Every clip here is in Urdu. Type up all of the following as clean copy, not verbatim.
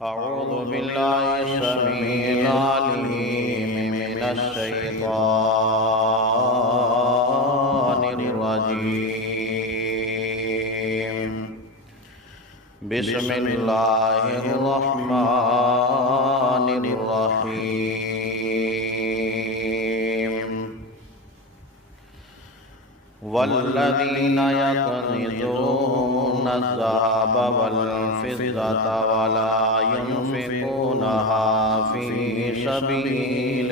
أعوذ بالله السميع العليم من الشيطان الرجيم. بسم الله الرحمن الرحيم. والذين يكنزون الذهب والفضة ولا ينفقونها في سبيل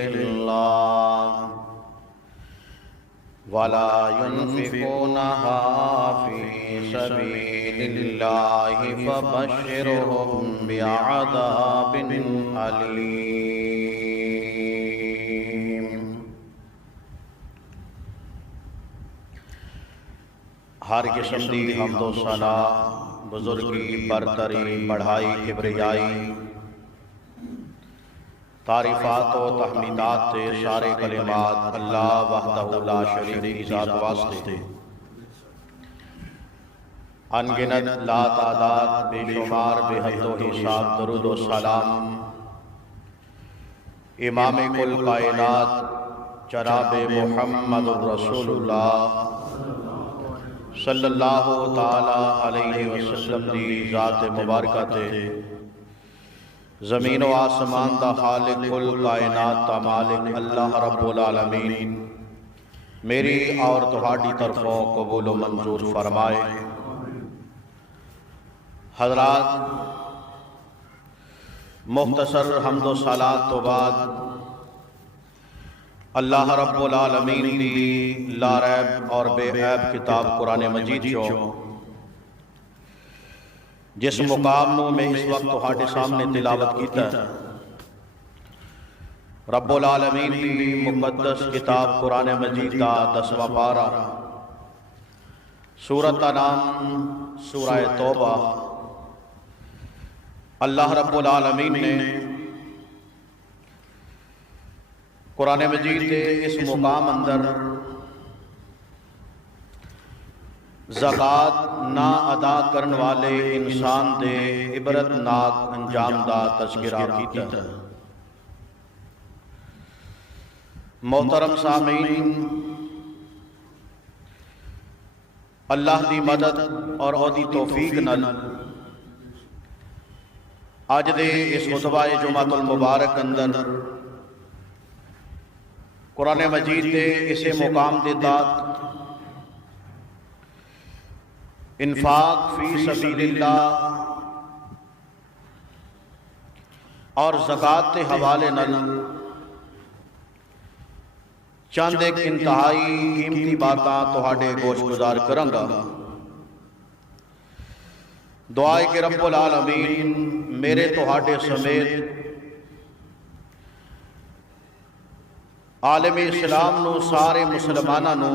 الله فبشرهم بعذاب أليم. ہر قسم دی حمد و ثنا بزرگی برتری بڑھائی کبریائی تعریفات و تحمیدات تے سارے کلمات اللہ وحدہ لا شریک کی ذات واسطے انگنت لا تعداد بے شمار بے حد و حساب درود و سلام امام کل کائنات جناب محمد رسول اللہ صلی اللہ تعالی علیہ وسلم دی ذات مبارکہ تے زمین و آسمان دا خالق کل کائنات دا مالک اللہ رب العالمین میری اور تہاڈی طرفوں قبول و منظور فرمائے. حضرات، مختصر حمد و صلات تو بعد اللہ رب العالمین دی لا ریب اور بے عیب کتاب قرآن مجید چو جس مقام نو میں اس وقت تہاڈے سامنے تلاوت کیتا ہے، رب العالمین دی مقدس کتاب قرآن مجید دا 10واں پارہ سورۃ نام سورہ توبہ. اللہ رب العالمین نے قرآن مجید کے اس مقام اندر زکوٰۃ نہ ادا کرن والے انسان دے عبرت ناک انجام دا تذکرہ کیتا ہے. محترم سامعین، اللہ دی مدد اور اودی توفیق نال اج دے اس خطبہ جمعۃ المبارک اندر قرآن مجید دے اسے مقام دے تحت انفاق فی سبیل اللہ اور زکوٰۃ کے حوالے نال چند ایک انتہائی قیمتی باتاں تہاڈے گوش گزار کراں گا. دعا ہے کہ رب العالمین میرے تہاڈے سمیت عالم اسلام نو سارے مسلماناں نو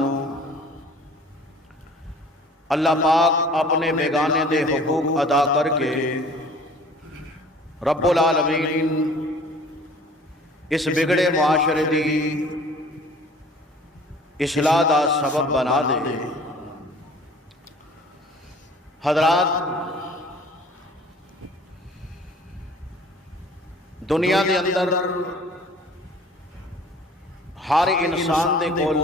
اللہ پاک اپنے بیگانے دے حقوق ادا کر کے رب العالمین اس بگڑے معاشرے دی اصلاح دا سبب بنا دے. حضرات، دنیا دے اندر ہر انسان دے کول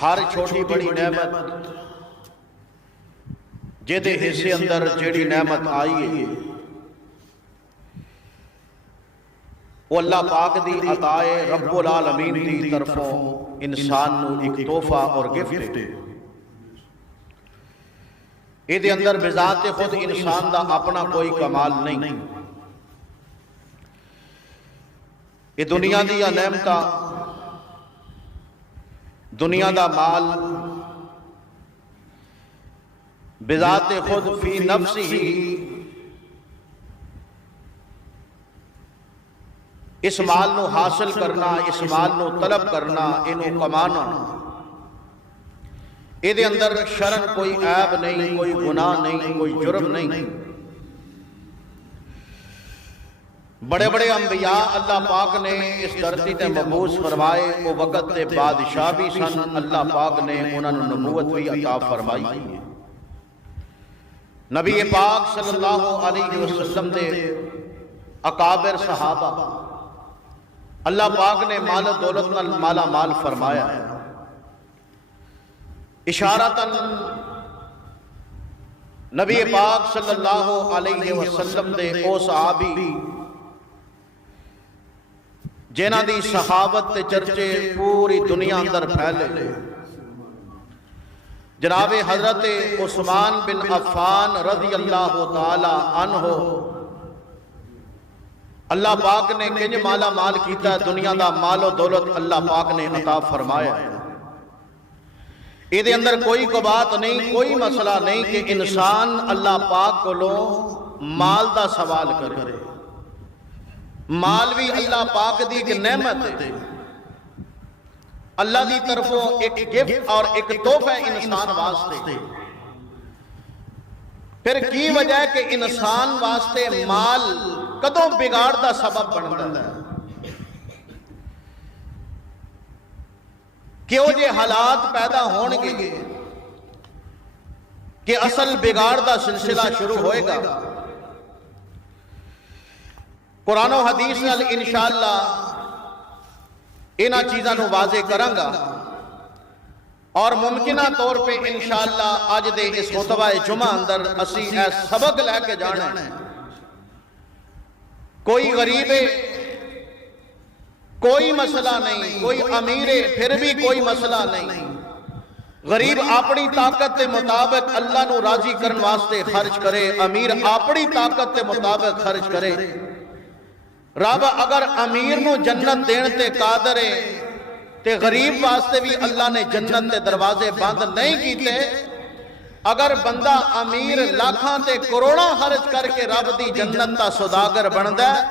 ہر چھوٹی بڑی نعمت جہدے حصے اندر جیڑی نعمت آئی ہے وہ اللہ پاک دی عطا رب العالمین دی طرفوں انسان نو ایک تحفہ اور گفٹ ہے. یہ دے اندر بذات خود انسان دا اپنا کوئی کمال نہیں. یہ دنیا دی نعمتاں، دنیا دا مال بذات خود فی نفسی ہی اس مال نو حاصل کرنا، اس مال نو طلب کرنا، انو کمانا، یہ دے اندر شرن کوئی عیب نہیں، کوئی گناہ نہیں، کوئی جرم نہیں. بڑے بڑے انبیاء اللہ پاک نے اس دھرتی تے مبعوث فرمائے، وہ وقت تے بادشاہ بھی سن، اللہ پاک نے انہوں نے نبوت بھی عطا فرمائی. نبی پاک صلی اللہ علیہ وسلم دے اکابر صحابہ اللہ پاک نے مال و دولت نال مالا مال فرمایا ہے۔ اشارتاً نبی پاک صلی اللہ علیہ وسلم دے او صحابی جنہاں دی صحابت تے چرچے پوری دنیا اندر پھیلے، جناب حضرت عثمان بن عفان رضی اللہ تعالی عنہ، اللہ پاک نے کنج مالا مال کیتا ہے، دنیا دا مال و دولت اللہ پاک نے عطا فرمایا ہے۔ ایدے اندر کوئی بات نہیں، کوئی مسئلہ نہیں کہ انسان اللہ پاک کو لو مال دا سوال کرے۔ مال بھی اللہ پاک دی ایک نعمت ہے، اللہ دی طرفوں ایک گفٹ اور ایک تحفہ انسان واسطے۔ پھر کی وجہ ہے کہ انسان واسطے مال کدوں بگاڑ دا سبب بنتا ہے؟ کہ وہ جے حالات پیدا ہون گے کہ اصل بگاڑ دا سلسلہ شروع ہوئے گا۔ قرآن و حدیث نال انشاءاللہ انہاں چیزاں نو واضح کراں گا، اور ممکنہ طور پہ انشاءاللہ آج دے اس خطبہ جمعہ اندر اسی اے سبق لے کے جانا ہے۔ کوئی غریب ہے کوئی مسئلہ نہیں، کوئی امیر ہے پھر بھی کوئی مسئلہ نہیں۔ غریب اپنی طاقت کے مطابق اللہ نو راضی کرن واسطے خرچ کرے، امیر اپنی طاقت کے مطابق خرچ کرے۔ رب اگر امیر نو جنت دین تے قادر ہے تے غریب واسطے بھی اللہ نے جنت تے دروازے بند نہیں کیتے۔ اگر بندہ امیر لاکھاں تے کروڑاں خرچ کر کے رب دی جنت دا سوداگر بندا ہے،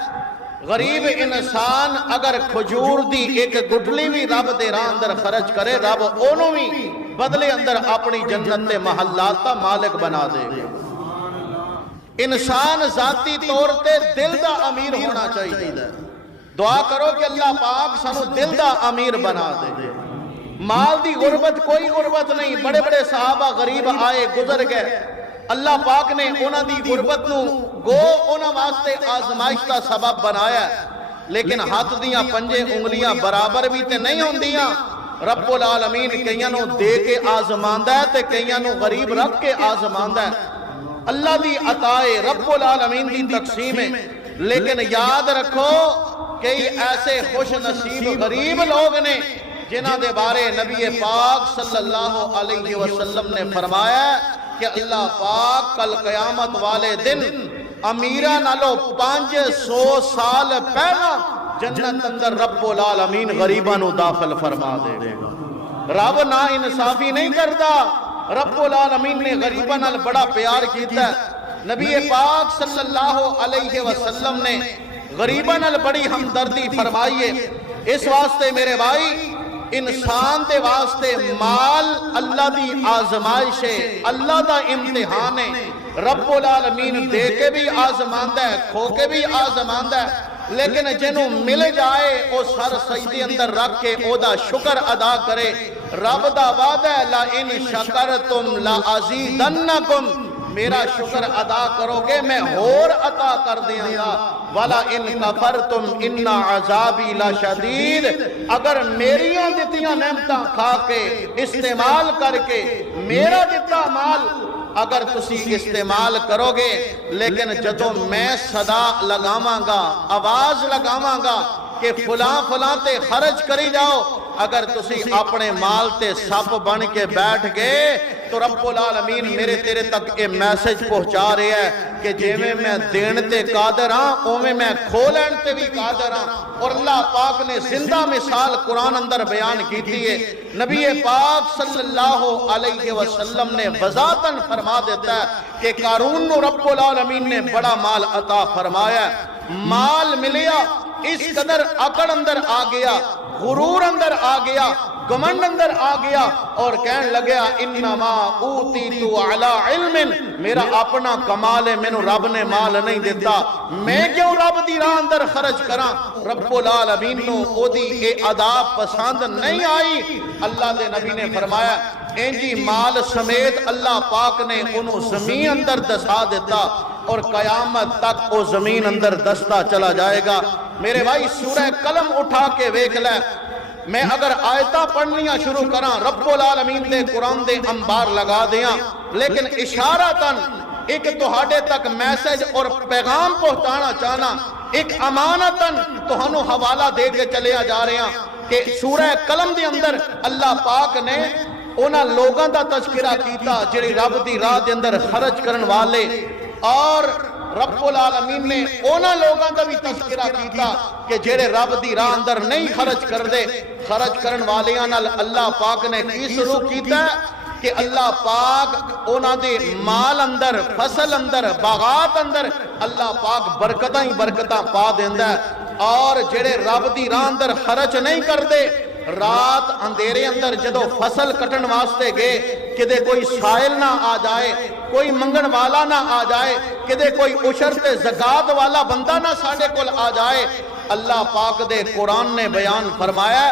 غریب انسان اگر کھجور دی ایک گٹھلی بھی رب دے راہ اندر خرچ کرے، رب اونوں بھی بدلے اندر اپنی جنت دے محلات دا مالک بنا دے گا۔ انسان ذاتی طور تے دل دا امیر ہونا چاہیے۔ دعا کرو کہ اللہ پاک سانو دل دا امیر بنا دے۔ مال دی غربت کوئی غربت نہیں، بڑے بڑے صحابہ غریب آئے گزر گئے، اللہ پاک نے انہاں دی غربت نو گو انہاں واسطے آزمائش دا سبب بنایا ہے، لیکن ہاتھ دیاں پنجے انگلیاں برابر بھی تے نہیں ہوندیاں۔ رب العالمین کئیاں نو دے کے آزماندا ہے تے کئیاں نو غریب رکھ کے آزماندا ہے۔ اللہ دی عطائے رب العالمین دی تقسیم ہے، لیکن یاد رکھو کئی ایسے خوش نصیب غریب لوگ نے جنہاں دے بارے نبی پاک صلی اللہ علیہ وسلم نے فرمایا کہ اللہ پاک کل قیامت والے دن امیرہ نالو 500 سال پہلا جنت اندر رب العالمین غریباں نو داخل فرما دے گا۔ رب نا انصافی نہیں کرتا، رب العالمین نے غریباں نال بڑا پیار کیتا ہے۔ نبی پاک صلی اللہ علیہ وسلم نے غریباں نال بڑی ہمدردی فرمائی ہے۔ اس واسطے میرے بھائی انسان دے واسطے مال اللہ دی آزمائش ہے، اللہ دا امتحان ہے۔ رب العالمین دے کے بھی آزماندا ہے، کھو کے بھی آزماندا ہے، لیکن جنوں مل جائے او سر سجدے اندر رکھ کے او دا شکر ادا کرے۔ رب دا وعدہ ہے لَإِن شَكَرْتُمْ لَأَزِيدَنَّكُمْ، میرا شکر ادا کرو گے میں اور عطا کر دیں گا۔ وَلَئِن كَفَرْتُمْ إِنَّ عَذَابِي لَشَدِيدٌ، اگر میریاں دتیاں نعمتاں کھا کے استعمال کر کے میرا دتا مال اگر تسی استعمال کرو گے، لیکن جدوں میں صدا لگاواں گا، آواز لگاواں گا کہ فلاں فلاں تے خرچ کری جاؤ، اگر تسی اپنے مال تے سپ بن کے بیٹھ گئے تو رب العالمین میرے تیرے تک یہ میسج پہنچا رہے ہیں کہ جیویں میں دین تے قادر ہاں اوویں میں کھو لین تے بھی قادر ہاں۔ اور اللہ پاک نے زندہ مثال قرآن اندر بیان کیتی ہے۔ نبی پاک صلی اللہ علیہ وسلم نے وضاحتاً فرما دیتا ہے کہ قارون نو رب العالمین نے بڑا مال عطا فرمایا ہے۔ مال ملیا، اس قدر عقل اندر آ گیا، غرور اندر آ گیا، گمنڈ اندر آ گیا اور کہنے لگیا انما اوتیتو علی علم، میرا اپنا کمال ہے، مینوں رب نے مال نہیں دیتا، میں کیوں رب دی راہ اندر خرچ کراں؟ رب العالمین نو او دی اے ادا پسند نہیں آئی۔ اللہ دے نبی نے فرمایا انجی مال سمیت اللہ پاک نے انہوں زمین اندر دسا دیتا اور قیامت تک وہ زمین اندر دستا چلا جائے گا۔ میرے بھائی سورہ قلم اٹھا کے ویکھ لے، میں اگر آیتاں پڑھنیاں شروع کراں رب العالمین دے قرآن دے انبار لگا دیاں، لیکن اشارتاً ایک تہاڈے تک میسج اور پیغام پہنچانا چاہنا، ایک امانتاً تہانوں حوالہ دے کے چلیا جا رہے ہیں کہ سورہ قلم دے اندر اللہ پاک نے اونا لوگاں دا تذکرہ کیتا جڑی رب دی راہ دے اندر خرچ کرن والے، اور رب العالمین نے اونا لوگاں دا بھی تذکرہ کیتا کہ جڑے رب دی راہ اندر نہیں خرچ کر دے۔ خرچ کرن والیاں نال اللہ پاک نے کی سلوک کیتا ہے کہ اللہ پاک اونا دے مال اندر، فصل اندر، باغات اندر اللہ پاک برکتاں ہی برکتاں پا دیندا ہے، اور جڑے رب دی راہ اندر خرچ نہیں کر دے، رات اندھیرے اندر جدو فصل کٹن واسطے گئے، کدے کوئی سائل نہ آ جائے، کوئی منگن والا نہ آ جائے، کدے کوئی عشر تے زکات والا بندہ نہ ساڑے کول آ جائے، اللہ پاک دے قرآن نے بیان فرمایا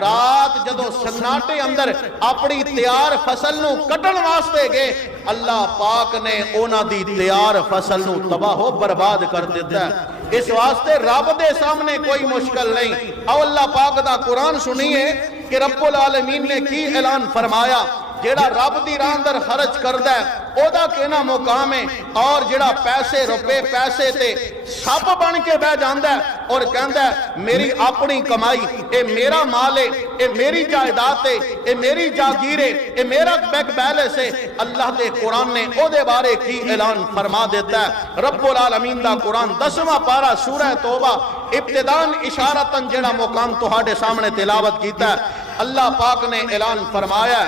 رات جدو سناٹے اندر اپنی تیار فصل نو کٹن واسطے گئے، اللہ پاک نے اونا دی تیار فصل نو تباہ و برباد کر دیتا ہے۔ اس واسطے رب دے سامنے کوئی مشکل نہیں۔ او اللہ پاک دا قرآن سنیے کہ رب العالمین نے کی اعلان فرمایا، جیڑا رب دی راہ اندر خرچ کردا ہے او دا کہنا مقام ہے، اور جیڑا پیسے روپے پیسے تے سپ بن کے بہ جاندا ہے اور کہندا ہے میری اپنی کمائی، اے میرا مال ہے، اے میری جائیداد ہے، اے میری جاگیر ہے، اے میرا بیک بیلنس ہے، اللہ دے قرآن نے او دے بارے کی اعلان فرما دیتا ہے۔ رب العالمین دا قرآن 10واں پارہ سورہ توبہ ابتدان اشارتاً جیڑا مقام تہاڈے سامنے تلاوت کیتا ہے، اللہ پاک نے اعلان فرمایا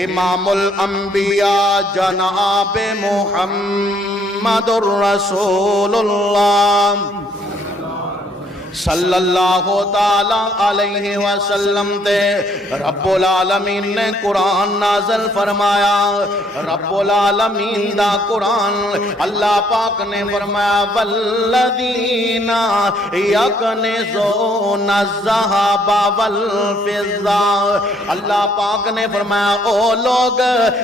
امام الانبیاء جناب محمد الرسول اللہ صلی اللہ تعالی علیہ وسلم تے رب العالمین نے قرآن نازل فرمایا۔ رب العالمین دا قرآن اللہ پاک نے فرمایا والذین یکنزون الذھب والفضہ، اللہ پاک نے فرمایا او لوگ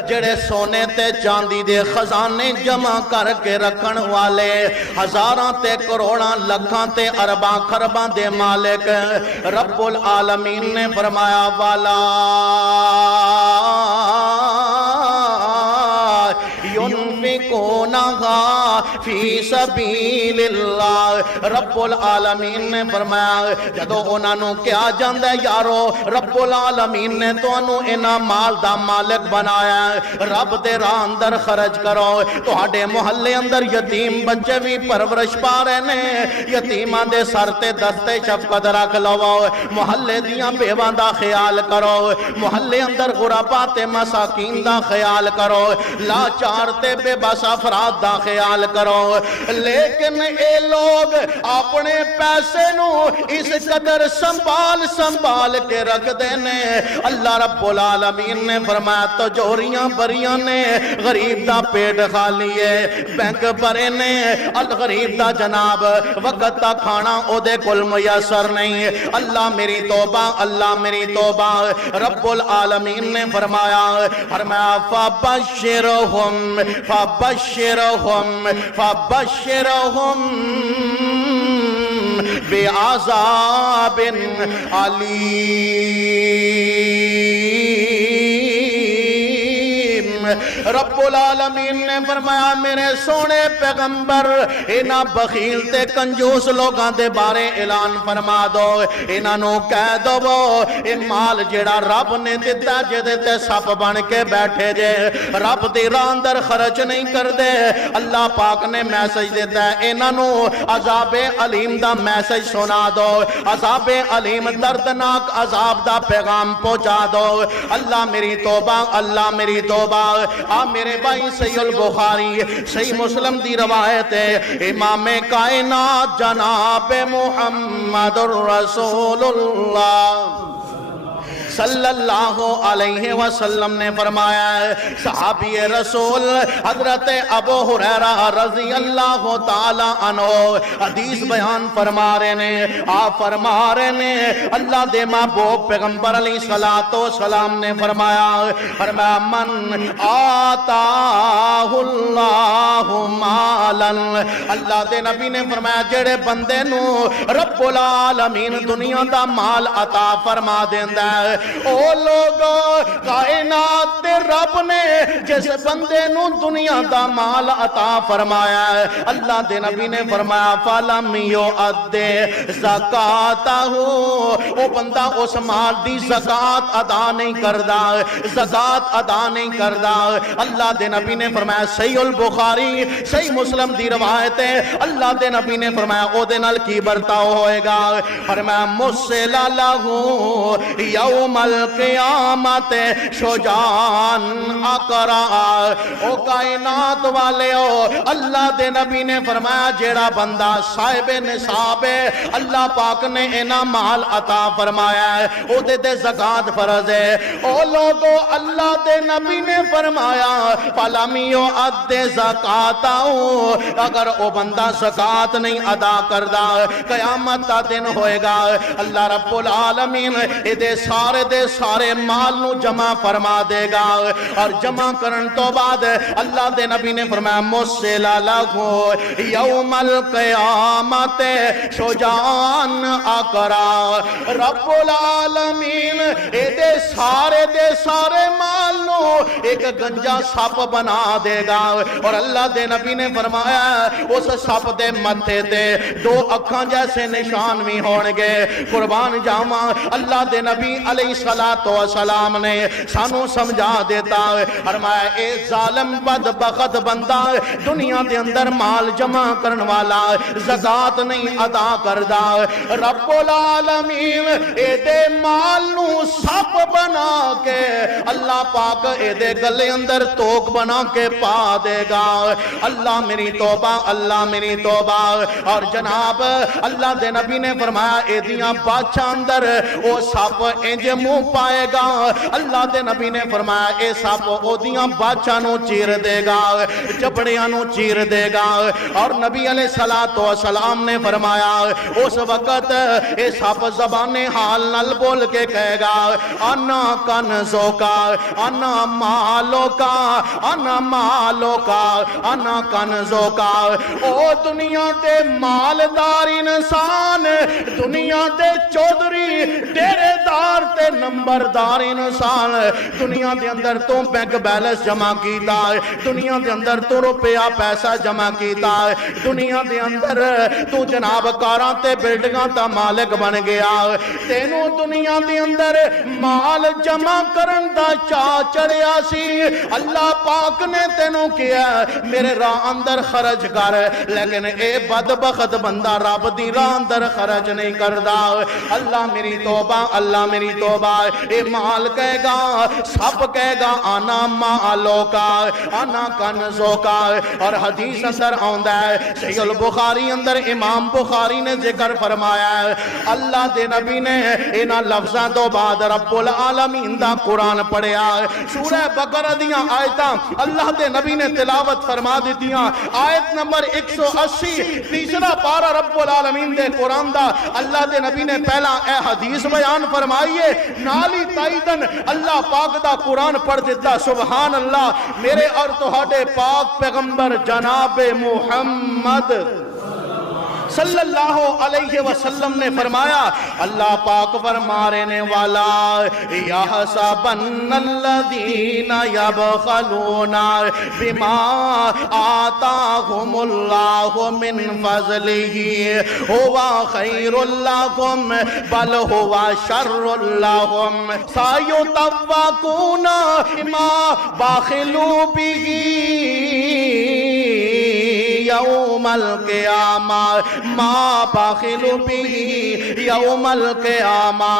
جڑے سونے تے چاندی دے خزانے جمع کر کے رکھن والے، ہزاراں تے کروڑاں لکھاں تے ارباں خرباں دے مالک، رب العالمین نے فرمایا والا ينفقونها فی سبیل اللہ، رب العالمین نے فرمایا جدو انہوں کیا جاندہ یارو رب العالمین نے تو انہوں انہاں مال دا مالک بنایا ہے، رب دے راہ اندر خرچ کرو، تو ہاڑے محلے اندر یتیم بچے بھی پرورش پا رہے نے، یتیمان دے سر تے دستے شفقت رکھ لو، محلے دیاں بیوان دا خیال کرو، محلے اندر غربات مساکین دا خیال کرو، لاچار تے بے بس افراد دا خیال کرو، لیکن اے لوگ اپنے پیسے نو اس قدر سنبھال کے رکھ دینے، اللہ رب العالمین نے فرمایا تجوریاں بریاں نے، غریب دا پیٹ خالی ہے، بینک بھرے نے، الغریب دا جناب وقت دا کھانا او دے کل میسر نہیں، اللہ میری توبہ، اللہ میری توبہ، رب العالمین نے فرمایا فبشرہم بعذاب علیم، رب العالمین نے فرمایا میرے سونے پیغمبر انہاں بخیل تے کنجوس لوگاں دے بارے اعلان فرما دو، انہاں نو کہہ دو اے مال جڑا رب نے دیتا جدے تے سپ بن کے بیٹھے جے، رب دی راہ اندر خرچ نہیں کر دے، اللہ پاک نے میسج دیتا ہے انہاں نو عذاب علیم دا میسج سنا دو، عذاب علیم دردناک عذاب دا پیغام پہنچا دو، اللہ میری توبہ، اللہ میری توبہ۔ میرے بھائی صحیح البخاری صحیح مسلم دی روایت ہے، امام کائنات جناب محمد الرسول اللہ صلی اللہ علیہ وسلم نے فرمایا ہے، صحابی رسول حضرت ابو ہریرہ رضی اللہ تعالی عنہ حدیث بیان فرما رہے نے، آپ فرما رہے نے اللہ دے محبوب پیغمبر علیہ السلام نے فرمایا من آتاہ اللہ مالا، اللہ دے نبی نے فرمایا جڑے بندے نو رب العالمین دنیا دا مال عطا فرما دیندا ہے، او لوگو کائنات دے رب نے جس بندے نو دنیا دا مال عطا فرمایا ہے، اللہ دے نبی نے فرمایا فَلَمْ يُؤَدِّ زَكَاتَهُ، او بندہ اس مال دی زکات ادا نہیں کردا، زکات ادا نہیں کردا۔ اللہ دے نبی نے فرمایا صحیح البخاری صحیح مسلم دی روایت ہے، اللہ دے نبی نے فرمایا او دے نال کی برتاؤ ہوئے گا، فرمایا مُسِّلَ لَهُ یوم القیامت شجاعًا اقرع، او کائنات والے ہو اللہ دے نبی نے فرمایا جیڑا بندہ صاحب نصاب ہے، اللہ پاک نے اینا مال عطا فرمایا ہے، او دے دے زکاة فرض ہے، او لوگو اللہ دے نبی نے فرمایا فَلَمْ يُؤَدِّ زَكَاتَهُ، اگر او بندہ زکات نہیں ادا کردہ قیامت دا دن ہوئے گا، اللہ رب العالمین دے سارے مال نو جمع فرما دے گا، اور جمع کرن تو بعد اللہ دے نبی نے فرمایا مُسِّلَ لَهُ یوم القیامت شجاعًا اقرع، رب العالمین دے سارے مال نو ایک گنجا سپ بنا دے گا، اور اللہ دے نبی نے فرمایا اس سپ دے متھے تے دو اکھاں جیسے نشان بھی ہونگے، قربان جاواں اللہ دے نبی علیہ السلام نے سانو سمجھا دیتا، فرمایا اے ظالم بدبخت بندہ دنیا دے اندر مال جمع کرن والا زکات نہیں ادا کردا، رب العالمین اے دے مال نو سپ بنا کے اللہ پاک اے دے گلے اندر توک بنا کے پا دے گا، اللہ میری توبہ اللہ میری توبہ، اور جناب اللہ دے نبی نے فرمایا اے دیاں باچھا اندر او سپ انج منہ پائے گا، اللہ دے نبی نے فرمایا اے سپ او دیاں باچھا نو چیر دے گا، جبڑیاں نو چیر دے گا، اور نبی علیہ السلام نے فرمایا اس وقت اے سپ زبان حال نل بول کے کہے گا انا کنزو کا انا مالو کا انا مالو کا انا کنزو کا، او دنیا دے مالدار انسان، دنیا دے چودھری ڈیرے دار تے نمبردار انسان، دنیا دے اندر تو بینک بیلنس جمع کیتا ہے، دنیا دے اندر تو روپیہ پیسہ جمع کیتا ہے، دنیا دے اندر تو جناب کاراں تے بلڈنگاں تا مالک بن گیا، تینوں دنیا دے اندر مال جمع کرن دا چاہ چڑھیا سی، اللہ پاک نے تینوں کیا میرے راہ اندر خرچ کر، لیکن اے بدبخت بندہ رب دی راہ اندر خرچ نہیں کردا، اللہ میری توبہ اللہ میری توبہ، اے مال کہے گا سب کہے گا آنا مالو کا آنا کنزو کا، اور حدیث اندر آندہ ہے صحیح البخاری اندر امام بخاری نے ذکر فرمایا ہے، اللہ دے نبی نے انہا لفظاں تو بعد رب العالمین دا قرآن پڑھیا ہے، سورہ بقرہ دیاں آیتاں اللہ دے نبی نے تلاوت فرما دیتیاں، آیت نمبر 180 تیسرا پارہ رب العالمین دے قرآن دا اللہ دے نبی نے پہلا اے حدیث بیان فرمائیے، نالی تائیدن اللہ پاک دا قرآن پڑھ دیتا، سبحان اللہ، میرے اور تہاڈے پاک پیغمبر جناب محمد صلی اللہ علیہ وسلم نے فرمایا، اللہ پاک فرما رہنے والا یحسبن الذین یبخلون بما آتاہم اللہ من فضلہ ہوا خیر لہم بل ہوا شر لہم سیطوقون ما بخلوا بہ یوم القیامہ، ما باخل بھی یوم القیامہ۔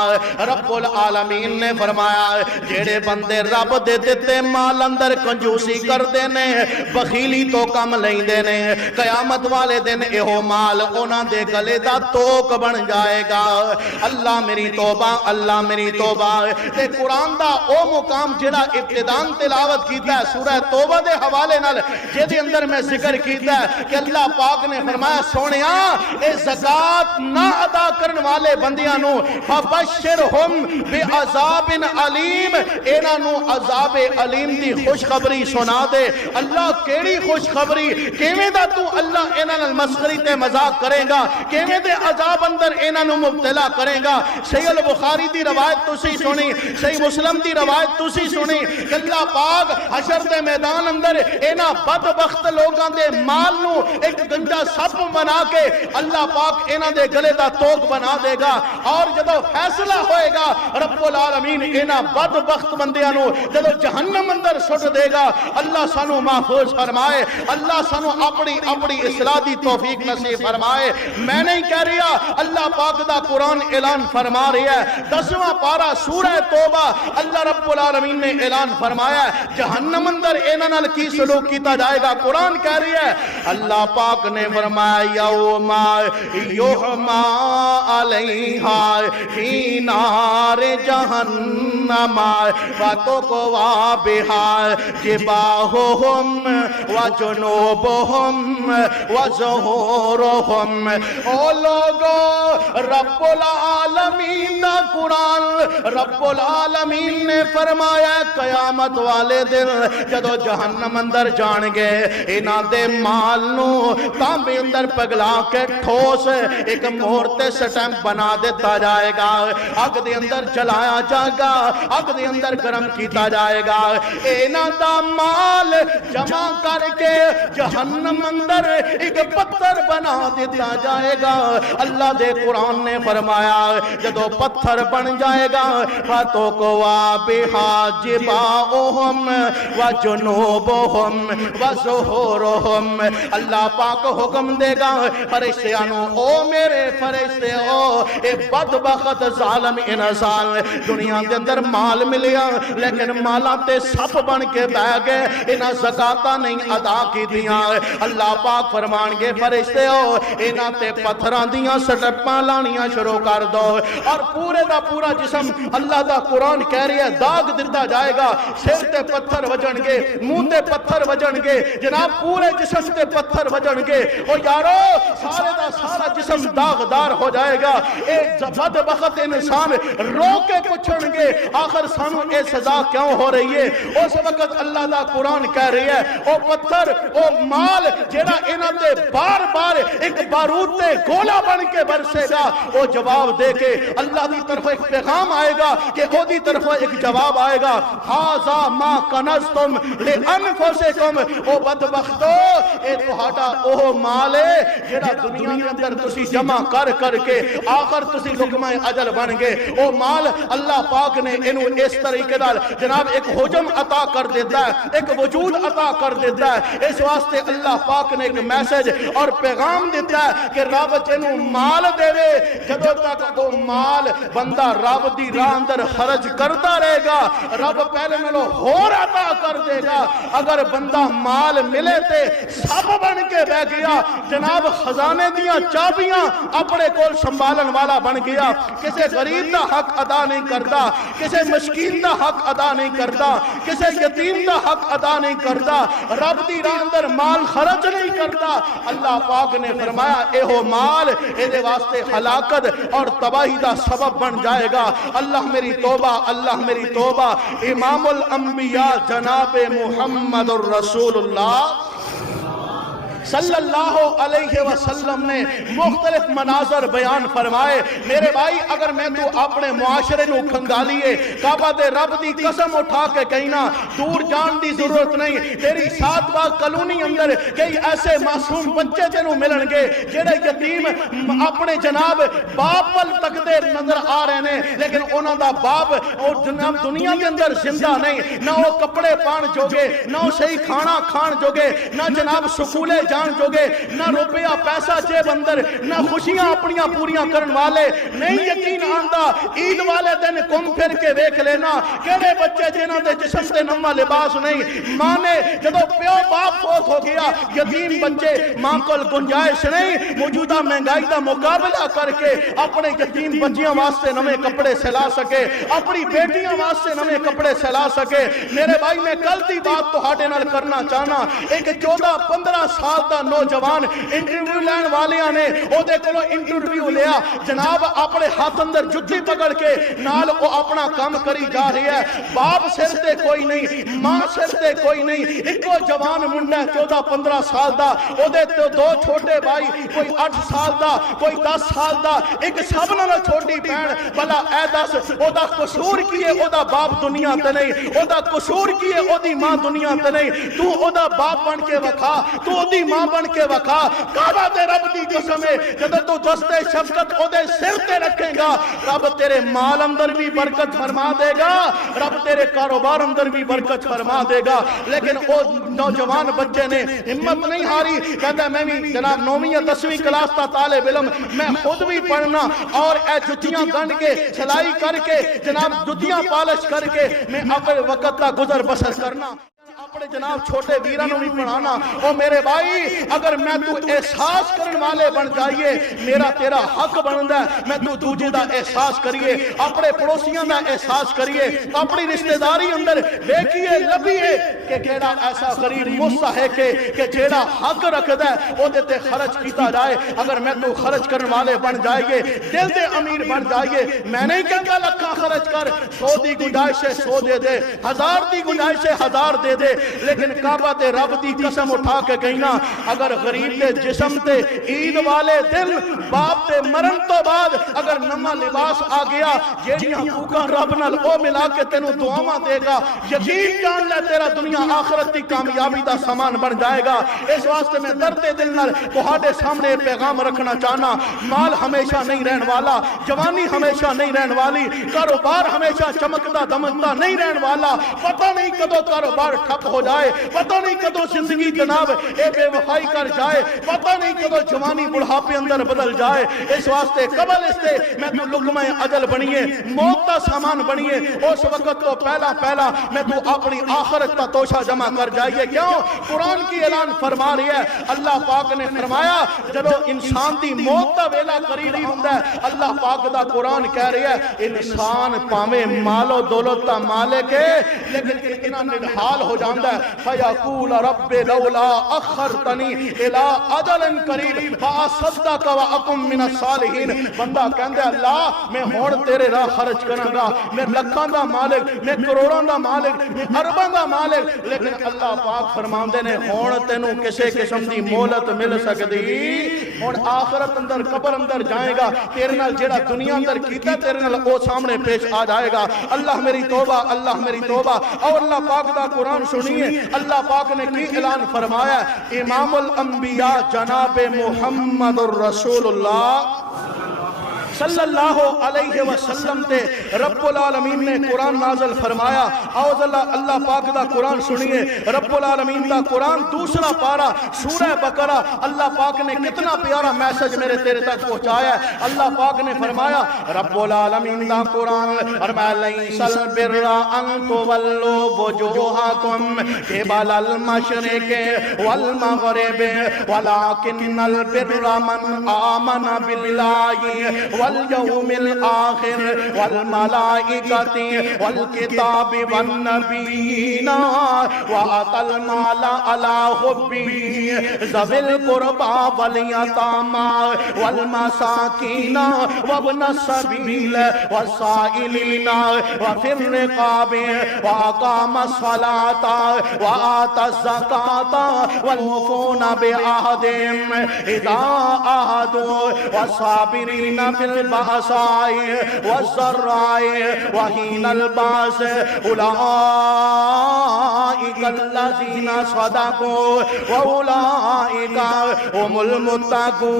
رب العالمین نے فرمایا جیڑے بندے رب دے دیتے مال اندر کنجوسی کر دینے، بخیلی تو کم لیں دینے، قیامت والے دن ایہو مال اونا دے گلے دا توک بن جائے گا۔ اللہ میری توبہ، اللہ میری توبہ۔ تے قرآن دا او مقام جڑا ابتدان تلاوت کیتا ہے سورہ توبہ دے حوالے نال جیدے اندر میں ذکر کیتا ہے کہ اللہ پاک نے فرمایا سونیا اے زکاة نہ ادا کرن والے بندیاں نو فبشرہم بعذاب علیم، اینا نو عذاب علیم دی خوشخبری سنا دے۔ اللہ کیڑی خوشخبری؟ کیویں دا تو اللہ اینا نال مسخری تے مذاق کرے گا، کیویں دے عذاب اندر اینا نو مبتلا کرے گا۔ صحیح البخاری دی روایت تسی سنی، صحیح مسلم دی روایت تسی سنی کہ اللہ پاک حشر دے میدان اندر اینا بدبخت لوگاں دے مال نو ایک گنجا سپ بنا کے اللہ پاک اینا دے گلے دا توک بنا دے گا، اور جدو فیصلہ ہوئے گا رب العالمین اینا بدبخت بندیاں نو جدو جہنم اندر سٹ دے گا۔ اللہ سانو محفوظ فرمائے، اللہ سانو اپنی اصلاح دی توفیق نصیب فرمائے۔ میں نہیں کہہ رہا، اللہ پاک دا قرآن اعلان فرما رہی ہے، 10واں پارہ سورہ توبہ اللہ رب العالمین نے اعلان فرمایا ہے جہنم اندر اینا نال کی سلوک کیتا جائے گا۔ قرآن کہہ رہی ہے، اللہ پاک نے فرمایا یوم یحما علیہا فی نار جہنم فتقوی بہا جباہہم وجنوبہم وظہورہم۔ او لوگو رب العالمین دا قرآن رب العالمین نے فرمایا قیامت والے دن جدو جہنم اندر جان گے انہاں دے مال نو تانبے اندر پگلا کے ٹھوس ایک مورتے سٹیمپ بنا دیتا جائے گا، اگ دے اندر جلایا جائے گا، اگ دے اندر گرم کیتا جائے گا۔ انہاں دا مال جمع کر کے جہنم اندر ایک پتھر بنا دیتا جائے گا۔ اللہ دے قرآن نے فرمایا جدو پتھر بن جائے گا فَتُقْوَى بِهَا جِبَاهُهُمْ وَجُنُوبُهُمْ وَظُهُورُهُمْ۔ اللہ پاک حکم دے گا فرشتیانو، او میرے فرشتے او اے بدبخت ظالم انسان، دنیا دے اندر مال ملیا لیکن مالا تے سپ بن کے بہ گئے، انہاں زکاة نہیں ادا کی دیاں۔ اللہ پاک فرمان گے فرشتے او انہاں تے پتھران دیاں سٹپاں لانیاں شروع کر دو، اور پورے دا پورا جسم اللہ دا قرآن کہہ رہی ہے داغ دیتا جائے گا۔ سر تے پتھر وجن گے، منہ تے پتھر وجن گے، جناب پورے جسم تے پتھر وجن گے۔ او یارو سارے دا سارا جسم داغدار ہو جائے گا۔ اے بدبخت انسان رو کے پوچھن گے آخر سانو اے سزا کیوں ہو رہی ہے؟ اس وقت اللہ دا قرآن کہہ رہی ہے او پتھر او مال جیڑا انہاں تے بار بار ایک بارود تے گولا بن کے برسے گا، او جواب دے کے اللہ دی طرف ایک پیغام آئے گا کہ او دی طرف ایک جواب آئے گا ھذا ما کنزتم لانفسکم۔ او بدبختو اے تہاڈا او مال ہے جیڑا دنیا دے اندر تسی جمع کر کر کے آخر تسی لقمہ اجل بن گئے۔ او مال اللہ پاک نے انہوں اس طریقے دار جناب ایک حجم عطا کر دیتا ہے، ایک وجود عطا کر دیتا ہے۔ اس واسطے اللہ پاک نے ایک میسج اور پیغام دیتا ہے کہ رب جنوں مال دے وے جدوں تک وہ مال بندہ رب دی راہ اندر خرچ کرتا رہے گا رب پہلے نالوں ہور عطا کر دے گا۔ اگر بندہ مال ملے تے سب بن کے بہ گیا، جناب خزانے دیاں چابیاں اپنے کول سنبھالن والا بن گیا، کسے غریب دا حق ادا نہیں کرتا، کسے مسکین دا حق ادا نہیں کرتا، کسے یتیم دا حق ادا نہیں کرتا، رب دی راہ اندر مال خرچ نہیں کرتا۔ اللہ پاک نے فرمایا اے ہو مال اے دے واسطے ہلاکت اور تباہی دا سبب بن جائے گا۔ اللہ میری توبہ، اللہ میری توبہ۔ امام الانبیاء جناب محمد الرسول اللہ صلی اللہ علیہ وسلم نے مختلف مناظر بیان فرمائے۔ میرے بھائی اگر میں تو اپنے معاشرے نو کھنگالیے کعبہ دے رب دی قسم اٹھا کے کہنا دور جان دی ضرورت نہیں، تیری سات باغ کلونی اندر کئی ایسے معصوم بچے تینوں ملن گے جڑے یتیم اپنے جناب باپ ول تکدے نظر آ رہے ہیں لیکن انہاں دا باپ اور جناب دنیا دے اندر زندہ نہیں، نہ وہ کپڑے پان جوگے، نہ وہ صحیح کھانا کھان جوگے، نہ جناب سکولے جا جان جوگے نہ روپیہ پیسہ جیب اندر نہ خوشیاں اپنیاں پوریاں کرن والے نہیں یقین آندا عید والے دن گھوم پھر کے ویکھ لینا کہڑے بچے جنہاں دے جسم تے نواں لباس نہیں ماں نے جدو پیو باپ فوت ہو گیا یتیم بچے ماں کول گنجائش نہیں موجودہ مہنگائی دا مقابلہ کر کے اپنے یتیم بچیاں واسطے نویں کپڑے سلا سکے اپنی بیٹیاں واسطے نویں کپڑے سلا سکے میرے بھائی میں کل دی بات تہاڈے نال کرنا چاہنا ایک 14-15 سال دا نوجوان انٹرویو لین والیاں نے او دے کولوں انٹرویو لیا جناب اپنے ہاتھ اندر جُتی پکڑ کے نال او اپنا کام کری جا رہی ہے باپ سر تے کوئی نہیں ماں سر تے کوئی نہیں ایک جوان منڈا 14-15 سال دا او دے تو دو چھوٹے بھائی کوئی 8 سال دا کوئی 10 سال دا ایک سب نال چھوٹی بہن بھلا اے دس او دا قصور کی ہے او دا باپ دنیا تے نہیں او دا قصور کی ہے او دی ماں دنیا تے نہیں تو او دا باپ بن کے وکھا تو او دی ماں بن کے وکھا کعبہ تے رب دی قسم ہے جدوں تو دستے شفقت او دے سر تے رکھے گا رب تیرے مال اندر بھی برکت فرما دے گا رب تیرے کاروبار اندر بھی برکت فرما دے گا لیکن او نوجوان بچے نے ہمت نہیں ہاری کہتا میں بھی جناب 9ویں یا 10ویں کلاس کا طالب علم میں خود بھی پڑھنا اور اے جتیاں گنڈ کے سلائی کر کے جناب جتیاں پالش کر کے میں اپنے وقت کا گزر بسر کرنا اپنے جناب چھوٹے ویرانوں بھی پڑھانا او میرے بھائی اگر میں تو احساس کرن والے بن جائیے میرا تیرا حق بندا ہے میں تو دوجے دا احساس کریے اپنے پڑوسیاں دا احساس کریے اپنی رشتہ داری اندر دیکھیے لبھیے کہ کیڑا ایسا غریب مستحق ہے کہ جیڑا حق رکھدا ہے او دے تے خرچ کیتا جائے اگر میں تو خرچ کرن والے بن جائیے دل دے امیر بن جائیے میں نہیں کہتا لکھاں خرچ کر 100 دی گنجائش ہے 100 دے دے 1000 دی گنجائش ہے 1000 دے دے لیکن کعبہ تے رب دی قسم اٹھا کے کہنا اگر غریب دے جسم تے عید والے دن باپ تے مرن تو بعد اگر نما لباس آ گیا جیڑیاں حقوقاں رب نال او ملا کے تینوں دعاواں دے گا یقین جان لے تیرا دنیا آخرت دی کامیابی دا سامان بن جائے گا اس واسطے میں درد دل نال تہاڈے سامنے پیغام رکھنا چاہنا مال ہمیشہ نہیں رہن والا جوانی ہمیشہ نہیں رہن والی کاروبار ہمیشہ چمکتا دمکتا نہیں رہن والا پتہ نہیں کدو کاروبار ٹھپ ہو جائے پتہ نہیں کدو زندگی جناب اے بے وفائی کر جائے پتہ نہیں کدو جوانی بڑھاپے اندر بدل جائے اس واسطے قبل اس سے میں تو لقمہ اجل بنیے موت کا سامان بنیے اس وقت تو پہلا میں تو اپنی آخرت کا توشہ جمع کر جائیے کیوں قرآن کی اعلان فرما رہی ہے اللہ پاک نے فرمایا جب انسان دی موت کا ویلا قریب ہوندا ہے اللہ پاک دا قرآن کہہ رہی ہے انسان پاویں مال و دولت دا مالک ہے لیکن انہاں نڈھال ہو جاندا ہے فیقول رب لولا اخرتنی الى اجل قریب فاصدق واکن من الصالحین بندہ کہندا ہے اللہ میں ہن تیرے راہ خرچ کراں گا میں لکھاں دا مالک میں کروڑاں دا مالک میں ارباں دا مالک لیکن اللہ پاک فرماندے نے ہن تینوں کسے قسم دی مہلت مل سکدی ہن آخرت اندر قبر اندر جائے گا تیرے نال جیڑا دنیا اندر کیتا تیرے نال او سامنے پیش آ جائے گا اللہ میری توبہ اور اللہ پاک دا قرآن سنیے اللہ پاک نے کی اعلان فرمایا امام الانبیاء جناب محمد الرسول اللہ صلی اللہ علیہ وسلم تے رب العالمین نے قرآن نازل فرمایا اعوذ اللہ پاک دا قرآن سنیے رب العالمین دا قرآن دوسرا پارا سورہ بقرہ اللہ پاک نے کتنا پیارا میسج میرے تیرے تک پہنچایا ہے اللہ پاک نے فرمایا رب العالمین دا قرآن فرمایا لیس البر ان تولوا وجوہکم قبل المشرق والمغرب ولکن البر من آمن باللہ واليوم الآخر والملائكة والكتاب والنبيين وآتى المال على حبه ذوي القربى واليتامى والمساكين وابن السبيل والسائلين وفي الرقاب وأقام الصلاة وآتى الزكاة والموفون بعهدهم إذا عاهدوا والصابرين في البأساء والضراء وحين البأس أولئك الذين صدقوا وأولئك هم المتقون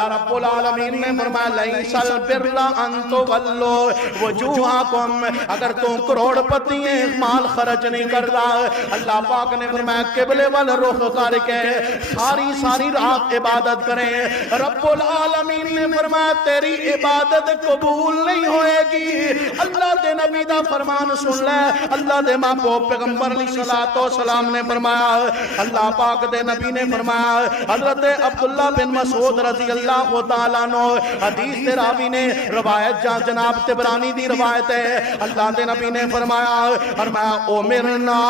اللہ رب العالمین نے فرمایا لیسل بر ان تولوا وجوہکم، اگر تم کروڑ پتی ہیں مال خرچ نہیں کرتا، اللہ پاک نے فرمایا قبلے وال رخ کر کے ساری رات عبادت کریں، رب العالمین نے فرمایا تیری عبادت قبول نہیں ہوئے گی۔ اللہ دے نبی دا فرمان سن لے، اللہ دے محبوب پیغمبر علیہ الصلوۃ والسلام نے فرمایا، اللہ پاک دے نبی نے فرمایا، حضرت عبداللہ بن مسعود رضی اللہ تعالیٰ عنہ حدیث دے راوی نے روایت جناب طبرانی دی روایت ہے، اللہ دے نبی نے فرمایا امرنا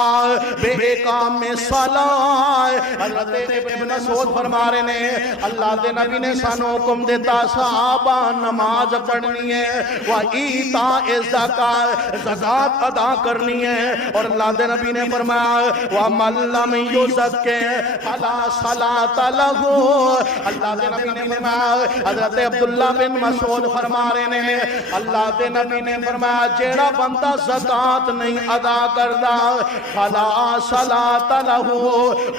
بے اقام صلاۃ، حضرت ابن مسعود فرما رہے ہیں اللہ دے نبی نے سانو حکم دیتا صحابہ نماز پڑھنی ہے، وَإِيتَاءِ الزَّكَاةِ زکات ادا کرنی ہے، اور اللہ دے نبی نے فرمایا وَمَن لَّمْ يُزَكِّ فَلَا صَلَاةَ لَهُ، اللہ دے نبی نے فرمایا، حضرت عبداللہ بن مسعود فرما رہے ہیں اللہ دے نبی نے فرمایا جیڑا بندہ زکات نہیں ادا کردا فلا صلاۃ لہ،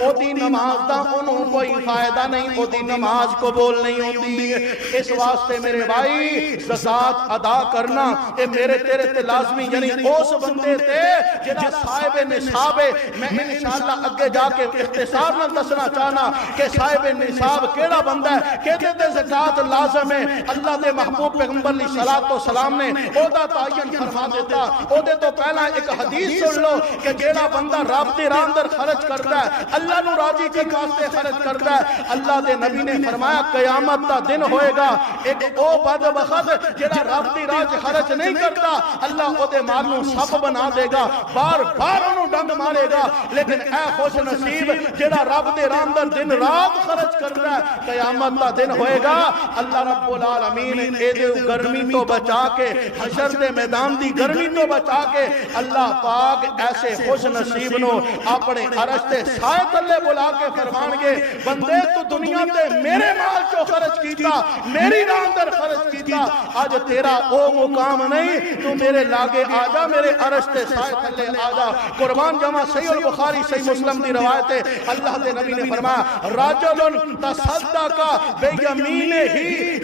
او دی نماز دا انہوں کوئی فائدہ نہیں، او دی نماز قبول نہیں ہوتی۔ اس واسطے میرے بھائی زکات ادا کرنا اے میرے تیرے تے لازمی، یعنی اس بندے تے جڑا صاحب نصاب ہے، میں انشاءاللہ اگے جا کے اختصار نہ دسنا چاہنا کہ صاحب نصاب کیڑا بندہ ہے کہتے تے زکات لازم ہے، اللہ دے محبوب پیغمبر علیہ الصلوۃ والسلام نے او دا تعین فرما دیتا۔ او دے تو پہلا ایک حدیث سن لو کہ جیڑا بندہ رب دی راہ اندر خرچ کرتا ہے، اللہ نو راضی کرنے واسطے خرچ کرتا ہے، اللہ دے نبی نے فرمایا قیامت دا دن ہوئے گا ایک او بدبخت جیڑا رب دی راہ خرچ نہیں کرتا، اللہ او دے مال نو سب بنا دے گا، بار بار انہوں ڈنگ مارے گا، لیکن اے خوش نصیب جیڑا رب دے راہ اندر دن رات خرچ کرتا ہے، قیامت دا دن ہوئے گا اللہ رب العالمین اے دے گرمی تو بچا کے، حشر دے میدان دی گرمی تو بچا کے، اللہ پاک ایسے خوش نصیب نو اپنے عرش تے سائے تلے بلا کے فرمان گے بندے تو دنیا تے میرے مال چو خرچ کیتا، میری راہ اندر خرچ کیتا، آج تیرا او مقام نہیں، تو میرے لاگے آجا، میرے عرش تے سائے تلے آجا۔ قربان جمع صحیح البخاری صحیح مسلم دی روایت ہے، اللہ دے نبی نے فرمایا راجل تصدق بیمینہ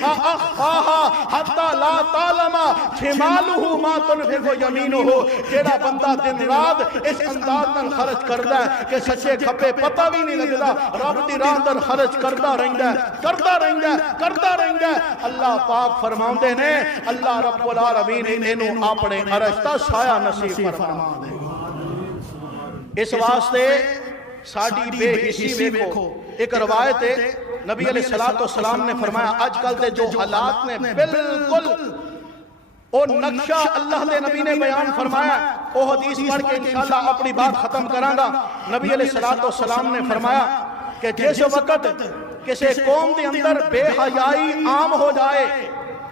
فاخفاها حتی لا تعلم شمالہ ما تنفق یمینہ، جیڑا بندہ دن رات اس انداز میں خرچ کرتا ہے کہ سچے کھپے پتہ بھی نہیں لگتا، رب دی راہ اندر خرچ کرتا رہندا ہے۔ اللہ پاک فرماؤندے نے اللہ رب العالمین انہوں اپنے عرش دا سایہ نصیب فرما دے۔ اس واسطے ساڑی بے حسی ویکھو، ایک روایت ہے نبی علیہ السلام نے فرمایا آج کل دے جو حالات نے بالکل او نقشہ اللہ دے نبی نے بیان فرمایا، او حدیث پڑھ کے انشاءاللہ اپنی بات ختم کرانگا۔ نبی علیہ السلام نے فرمایا کہ جس وقت کسی قوم دے اندر بے حیائی عام ہو جائے،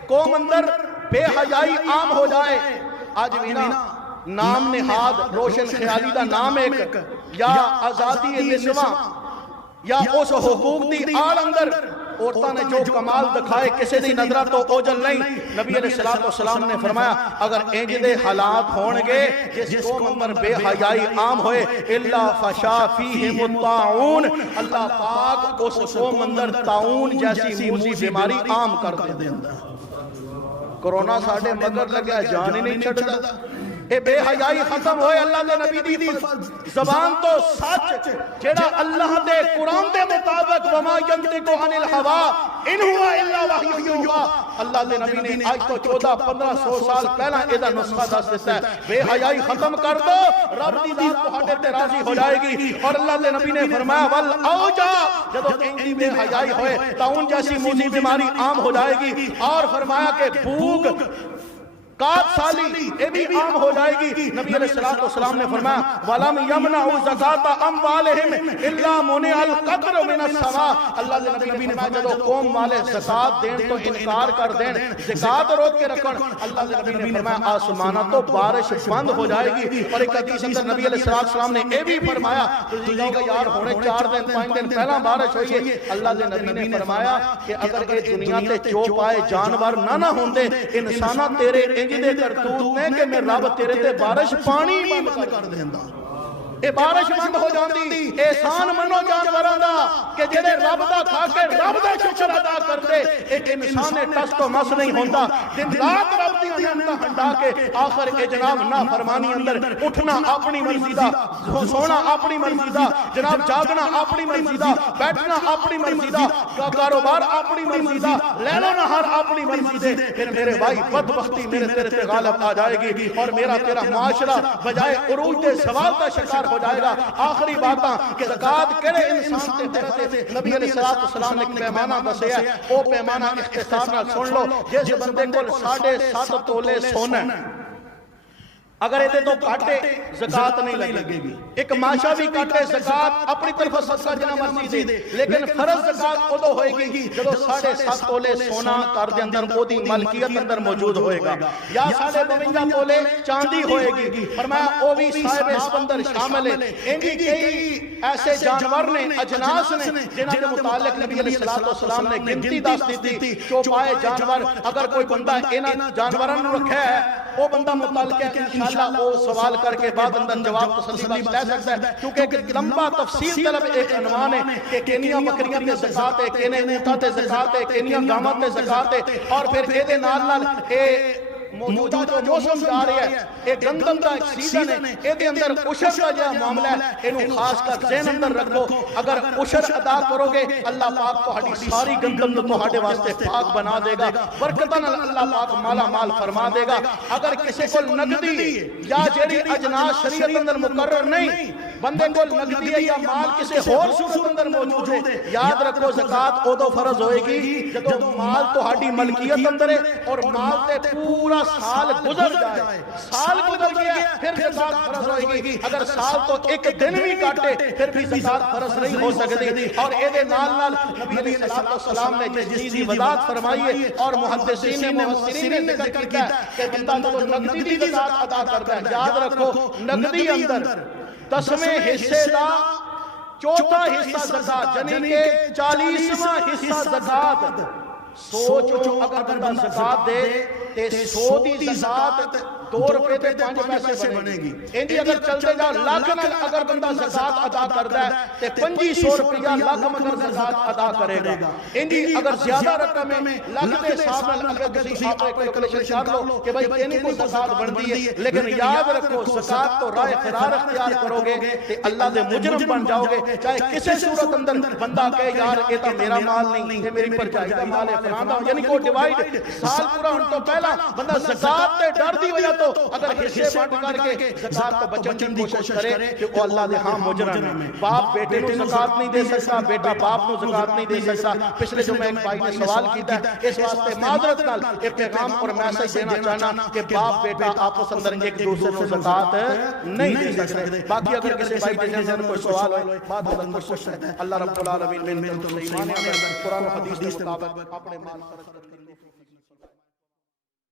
قوم اندر بے حیائی عام ہو جائے، آج بھی نا نام نہاد روشن خیالی دا نام ایک یا آزادی نسواں یا اس حقوق دی آل اندر عورتوں نے جو کمال دکھائے کسی دی نظرہ تو اوجل نہیں، نبی علیہ السلام نے فرمایا اگر انج دے حالات ہونگے جس قوم اندر بے حیائی عام ہوئے الا فشا فیہم الطاعون، اللہ پاک اس قوم اندر طاعون جیسی موذی بیماری عام کر دے۔ کرونا ساڑھے مگر لگیا جان ہی نہیں چھڑتا، اے بے حیائی ختم ہوئے، اللہ دے نبی دی زبان تو سچ جیڑا اللہ دے قرآن دے مطابق وما ینطق عن الہوا ان ہوا الا وحی یوحی، اللہ دے نبی نے آج تو 1400-1500 سال پہلا ایدہ نسخہ دس دیتا ہے، بے حیائی ختم کر دو رب دی ذات تہاڈے تے راضی ہو جائے گی۔ اور اللہ دے نبی نے فرمایا والاوجا، جدو انجی بے حیائی ہوئے طاعون جیسی موذی بیماری عام ہو جائے گی، اور فرمایا کہ بھوک قات سالی یہ بھی عام ہو جائے گی۔ نبی علیہ السلام نے فرمایا وَلَمْ يَمْنَعُ زَكَاةَ أَمْوَالِهِمْ إِلَّا مُنِعَ الْقَطْرُ مِنَ السَّمَاءِ، اللہ دے نبی نے فرمایا جدو قوم والے زکات دین تو انکار کر دین، زکات روک کے رکھن، اللہ دے نبی نے فرمایا آسمانہ تو بارش بند ہو جائے گی۔ اور ایک حدیث اندر نبی علیہ السلام نے یہ بھی فرمایا تو جیگا کہ یار ہونے 4 دن 5 دن پہلا بارش ہوئی ہے، اللہ دے نبی نے فرمایا کہ اگر یہ دنیا تے چو پائے جانور نہ ہوندے انسانہ تیرے انج دے کرتوت نے کہ میں رب تیرے تے بارش پانی بند کر دیندا۔ اے بارش بند ہو جاندی احسان منو جانوراں دا کہ جڑے رب دا کھا کے رب دا شکر ادا کردے ایک انسان ٹس تو مس نہیں ہوندا دن رات رب دی نعمتاں ہنڈا کے آخر اے جناب نافرمانی اندر اٹھنا اپنی مرضی دا سونا اپنی مرضی دا جناب جاگنا اپنی مرضی دا بیٹھنا اپنی مرضی دا کاروبار اپنی مرضی دا لینا نہار اپنی مرضی دے پھر میرے بھائی بدبختی میرے تیرے تے غالب آ جائے گی اور میرا تیرا معاشرہ بجائے عروج دے سوال کا شکار ہو جائے گا آخری باتاں کہ زکات کیڑے انسان تے فرض ہے نبی علیہ السلام نے ایک پیمانہ دسیا او پیمانہ اختصار نال سن لو جس بندے کول 7.5 تولے سونا اگر یہ تو کاٹے زکات نہیں لگے گی ایک ماشا بھی کاٹے زکات اپنی طرف صدقہ جنا مرضی دے لیکن فرض زکات ادو ہوئے گی جدو 7.5 تولے سونا کار دے اندر او دی ملکیت اندر موجود ہوئے گا یا 52 تولے چاندی ہوئے گی فرمایا او بھی صاحب اس اندر شامل ہے ان کی کئی ایسے جانور نے اجناس نے جنہاں کے متعلق نبی علیہ السلام نے گنتی دس دی تھی چوپائے جانور اگر کوئی بندہ انہاں جانوراں نوں رکھے ہے وہ بندہ متعلق ہے انشاءاللہ وہ سوال کر کے بعد اندر جواب تسلیم لے سکتا ہے کیونکہ ایک لمبا تفصیل طلب ایک عنوان ہے کہ کینیاں بکریاں تے زکات ہے کینے اونٹاں تے زکات ہے کینیاں گاواں تے زکات ہے اور پھر اے دے نال نال اے موجودہ جو موسم جا رہا ہے ایک گندم کا ایک سیزن ہے اے دے اندر عشر کا جو معاملہ ہے انہوں خاص کر ذہن اندر رکھو اگر عشر ادا کرو گے اللہ پاک تہاڈی ساری گندم نوں تہاڈے واسطے پاک بنا دے گا برکتاں نال اللہ پاک مالا مال فرما دے گا اگر کسی کو نقدی یا جڑی اجناس شریعت اندر مقرر نہیں بندے کو نقدی ہے یا مال کسی اور صورت اندر موجود ہے یاد رکھو زکات اودو فرض ہوئے گی جدو مال تہاڈی ملکیت اندر ہے اور مال تے پورا سال گزر جائے سال گزر گیا پھر زکات فرض ہوئے گی اگر سال تو ایک دن بھی کاٹے پھر بھی زکات فرض نہیں ہو سکتی اور اے دے نال نال نبی علیہ السلام نے جس چیز کی وضاحت فرمائی ہے اور محدثین نے مفسرین نے ذکر کیا کہ بندہ جو نقدی دی زکات ادا کرتا ہے یاد رکھو نقدی اندر 10ویں حصے دا چوتھا حصہ زکات یعنی کہ 40واں حصہ زکات سوچو اگر بندہ زکات دے تے 100 دی زکات 2 روپے تے 5 پیسے بنے گی انہی اگر چلتے جا لاکھ نال اگر بندہ زکات ادا کرتا ہے تے 2500 روپیہ لاکھ مگر زکات ادا کرے گا انہی اگر زیادہ رقم میں لاکھ دے حساب نال اگر کسی آپ کو کیلکولیشن کر لو کہ بھائی انہی کو زکات بنتی ہے لیکن یاد رکھو زکات تو راہ فرار اختیار کرو گے تے اللہ دے مجرم بن جاؤ گے چاہے کسی صورت اندر بندہ کہے یار یہ تو میرا مال نہیں یہ میری پرچائی کا مال ہے فلانا یعنی کو ڈیوائیڈ سال پورا ہونے تو پہلا بندہ زکات تے ڈر دی وجہ تو اگر حصے بانٹ کر کے زکات کو بچن کی کوشش کرے کہ وہ اللہ دے ہاں مجرم ہے باپ بیٹے کو زکات نہیں دے سکتا بیٹا باپ کو زکات نہیں دے سکتا پچھلے جو میں ایک بھائی نے سوال کیتا ہے اس واسطے معذرت نال ایک پیغام اور میسج دینا چاہنا کہ باپ بیٹا آپس اندر ایک دوسرے کو زکات نہیں دے سکتے باقی اگر کسی بھائی کے ذہن میں کوئی سوال ہو بعد میں پوچھ سکتے ہیں اللہ رب العالمین میں تو ایمان ہے قرآن و حدیث کے مطابق اپنے مال خرچ کریں